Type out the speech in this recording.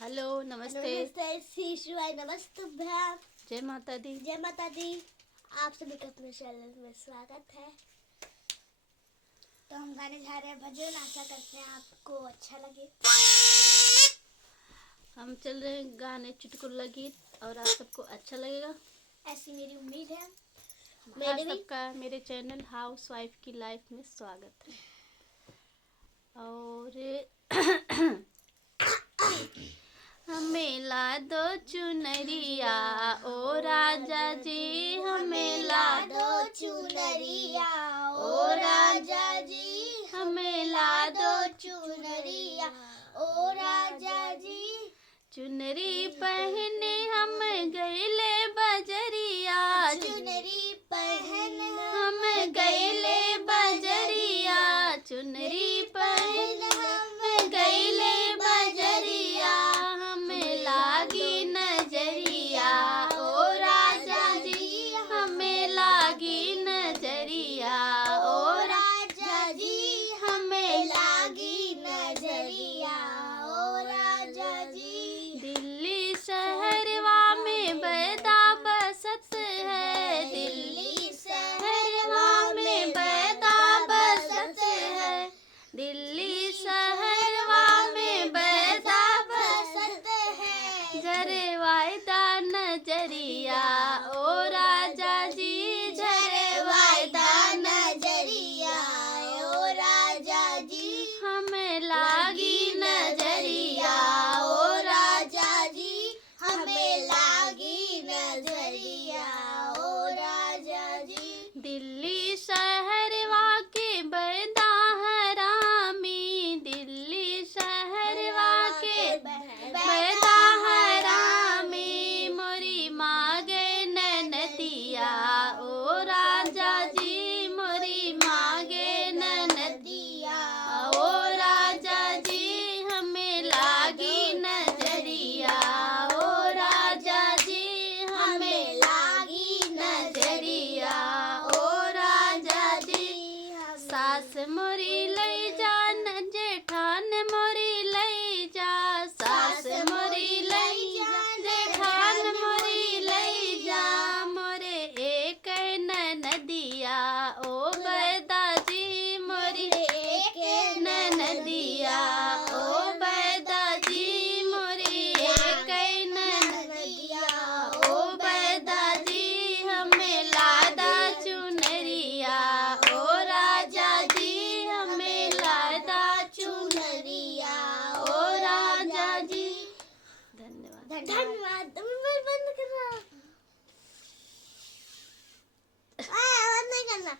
Hello नमस्ते। शिवाय नमस्तुभ्यं। जय माता दी। जय माता दी। आप सभी का अपने चैनल में स्वागत है। तो हम गाने जा रहे हैं भजन। आशा करते हैं आपको अच्छा लगे। हम चल रहे हैं गाने चुटकुला गीत और आप सबको अच्छा लगेगा ऐसी मेरी उम्मीद है। आप सबका मेरे चैनल हाउस वाइफ की लाइफ में स्वागत है। और हमें ला दो चुनरिया ओ राजा जी, हमें ला दो चुनरिया ओ राजा जी, हमें ला दो चुनरिया ओ राजा जी। चुनरी पहने हम गईले बजरिया, चुनरी पहन हम गईले बजरिया, चुनरी पहन हम गईले बजरिया, हमें लागी नजरिया ओ राजा जी, हमें लागी नजरिया ओ राजा जी, हमें लागी नजरिया ओ राजा जी। दिल्ली शहरवा में बैदा बसत है, दिल्ली शहरवा में बैदा बसत है, दिल्ली शहरवा में बैदा बसत है। जरे वायदा नजरिया ओ राजा जी, जरे वायदा नजरिया ओ राजा जी, हमें लागी नजरिया ओ राजा जी, हमें लागी नजरिया ओ राजा जी। दिल्ली शहरवा के बैदा हरामी, दिल्ली शहरवा के बैदा हरामी, मोरी मांगे ननदिया ओ राजा जी, मोरी मांगे ननदिया ओ राजा जी, हमें लागी नजरिया ओ राजा जी, हमें लागी नजरिया ओ राजा जी। सास मोरी लई जा न जेठान मोरी लई जा, सास मोरी लई जा जेठान मोरी लई जा, मोरे एक ननदिया ओ बैदा जी, मोरी एक ननदिया ओ बैदा जी, मोरी एक ननदिया ओ बैदा जी, हमें लादा चुनरिया ओ राजा जी, हमें लादा चुनरिया ओ राजा जी। धन्यवाद। धन्यवाद। बंद करना। नहीं करना।